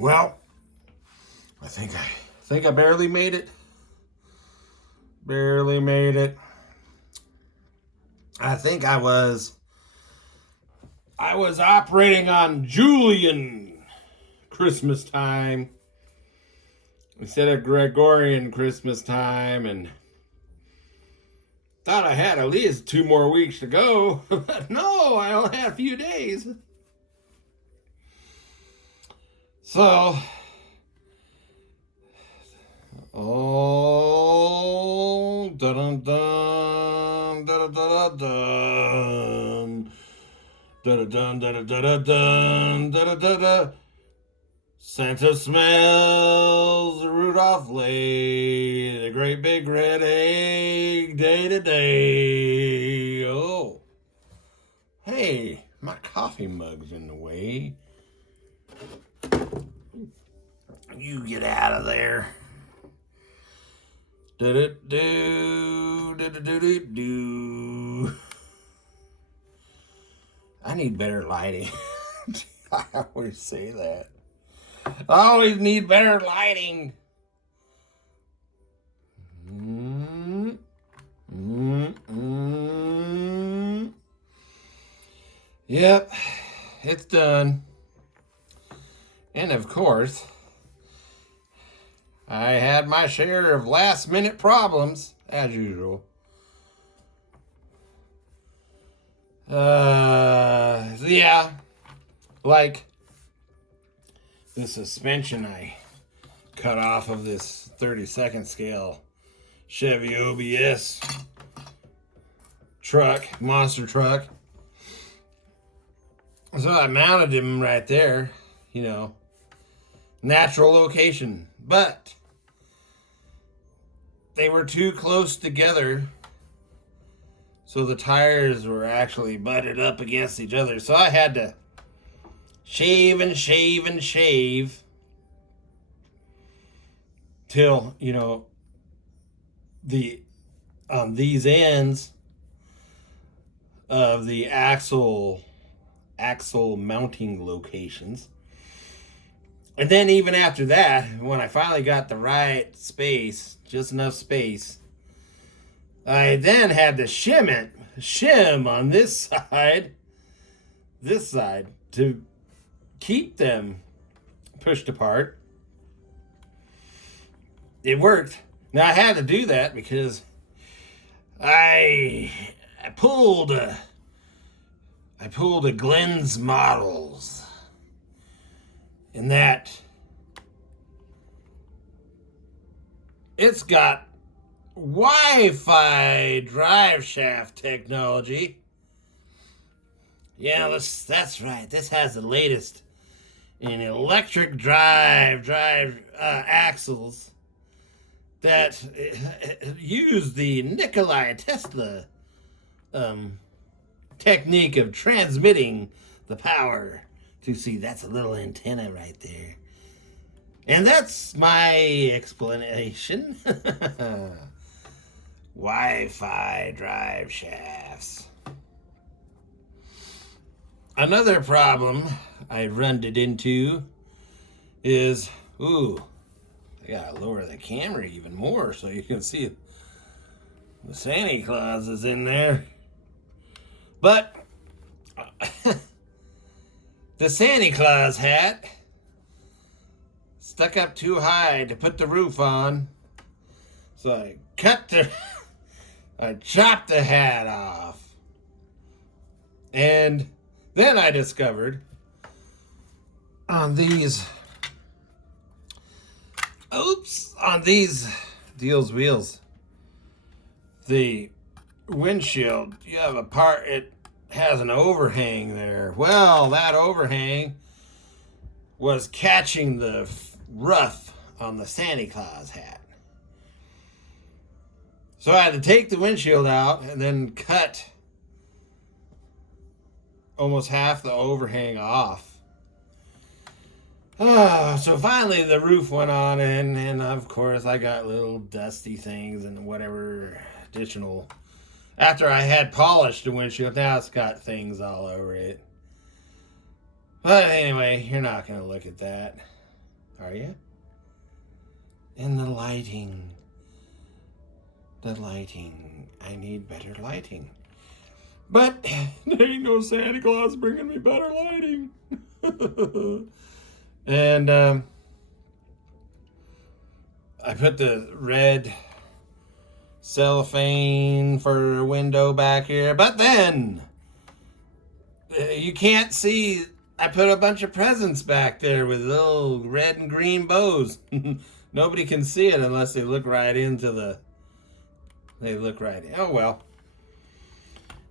Well, I think I barely made it. Barely made it. I think I was operating on Julian Christmas time instead of Gregorian Christmas time, and thought I had at least 2 more weeks to go. But no, I only had a few days. So, oh, dun dun dun dun dun dun dun dun dun dun dun dun. Santa smells Rudolph laid a great big red egg day to day. Oh, hey, my coffee mug's in the way. You get out of there. Do. I need better lighting. I always say that. I always need better lighting. Yep, it's done. And of course, I had my share of last minute problems, as usual. Yeah, like the suspension I cut off of this 32nd scale Chevy OBS truck, monster truck. So I mounted him right there, you know, natural location, but they were too close together, so the tires were actually butted up against each other. So I had to shave and shave and shave till, you know, the on these ends of the axle mounting locations. And then even after that, when I finally got the right space, just enough space, I then had to shim on this side to keep them pushed apart. It worked. Now I had to do that because I pulled a Glenn's Models, in that it's got Wi-Fi drive shaft technology. Yeah, that's right. This has the latest in electric drive axles that use the Nikola Tesla technique of transmitting the power. To see, that's a little antenna right there. And that's my explanation. Wi-Fi drive shafts. Another problem I run it into is, I gotta lower the camera even more so you can see the Santa Claus is in there. But the Santa Claus hat stuck up too high to put the roof on. So I chopped the hat off. And then I discovered on these wheels, the windshield, you have a part, it has an overhang there. Well, that overhang was catching the rough on the Santa Claus hat. So I had to take the windshield out and then cut almost half the overhang off. So finally the roof went on, and of course I got little dusty things and whatever additional. After I had polished the windshield, now it's got things all over it. But anyway, you're not going to look at that. Are you? And the lighting. The lighting. I need better lighting. But there ain't no Santa Claus bringing me better lighting. And I put the red cellophane for a window back here. But then you can't see. I put a bunch of presents back there with little red and green bows. Nobody can see it unless they look right into the... They look right in. Oh, well.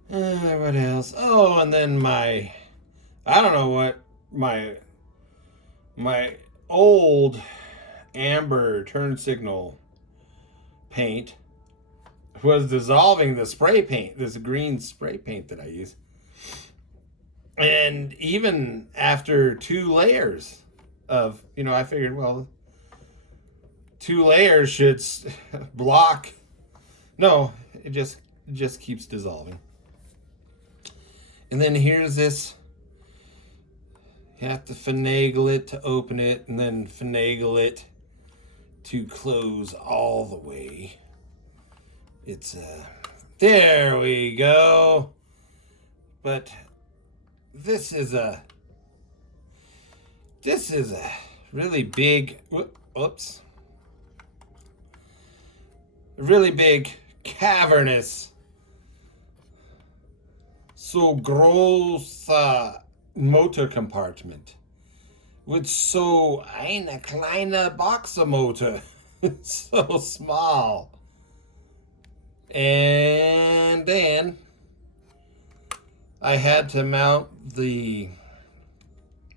What else? Oh, and then I don't know what, my old amber turn signal paint was dissolving the spray paint, this green spray paint that I use. And even after 2 layers of, I figured, well, 2 layers should block. No, it just keeps dissolving. And then here's this. You have to finagle it to open it, and then finagle it to close all the way. It's there we go. But this is a really big, oops, really big cavernous, so gross motor compartment with so eine kleine Boxermotor. It's so small. And then I had to mount the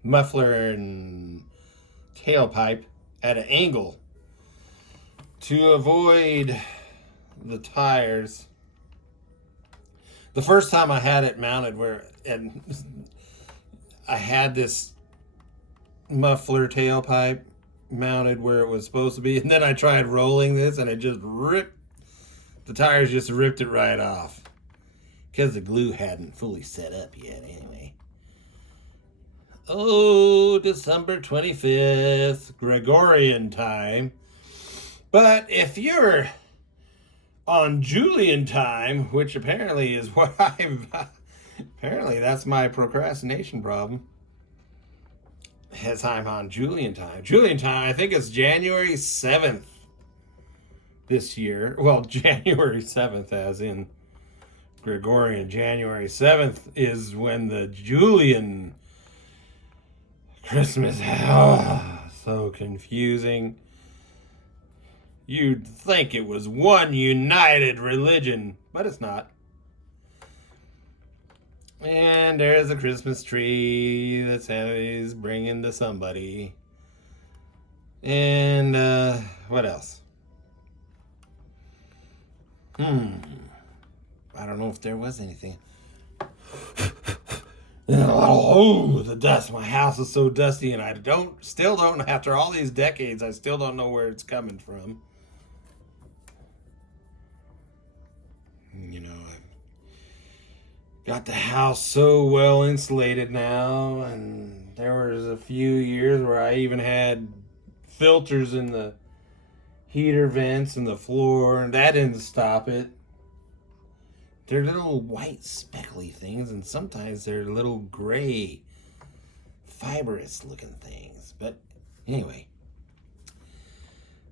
muffler and tailpipe at an angle to avoid the tires. The first time I had it mounted and I had this muffler tailpipe mounted where it was supposed to be, and then I tried rolling this and it just ripped, the tires just ripped it right off because the glue hadn't fully set up yet anyway. Oh, December 25th, Gregorian time. But if you're on Julian time, which apparently is what apparently that's my procrastination problem. As I'm on Julian time. Julian time, I think it's January 7th this year. Well, January 7th as in Gregorian. January 7th is when the Julian Christmas. Oh, so confusing. You'd think it was one united religion, but it's not. And there's a Christmas tree that Santa's bringing to somebody. And what else? I don't know if there was anything. Oh, the dust. My house is so dusty, and I still don't, after all these decades, I still don't know where it's coming from. I've got the house so well insulated now, and there was a few years where I even had filters in the heater vents and the floor, and that didn't stop it. They're little white speckly things, and sometimes they're little gray fibrous looking things. But anyway,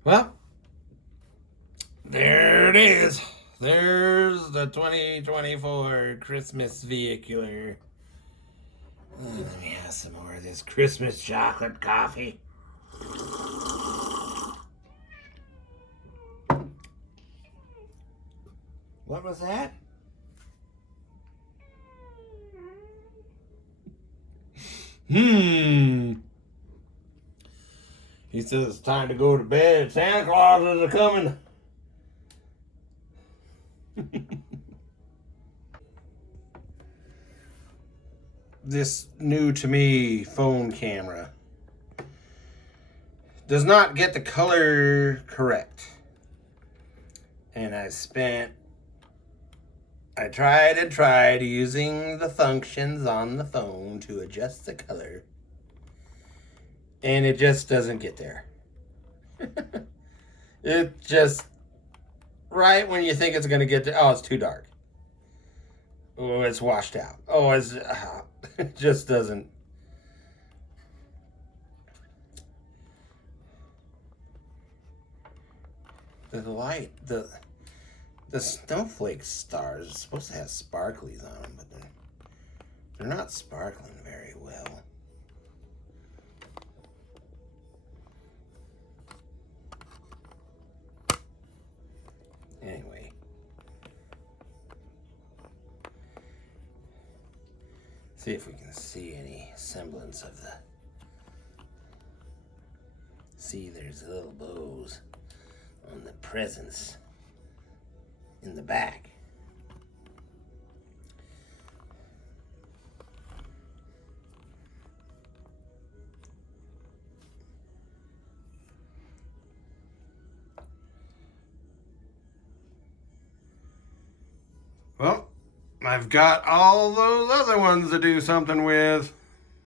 well, there it is. There's the 2024 Christmas vehicular. Let me have some more of this Christmas chocolate coffee. What was that? He says it's time to go to bed. Santa Claus is coming. This new to me phone camera does not get the color correct. And I tried using the functions on the phone to adjust the color. And it just doesn't get there. It just, right when you think it's going to get there, oh, it's too dark. Oh, it's washed out. Oh, it just doesn't. The light, the snowflake stars are supposed to have sparklies on them, but they're not sparkling very well. Anyway. See if we can see any semblance of the... See, there's little bows on the presents in the back. Well, I've got all those other ones to do something with.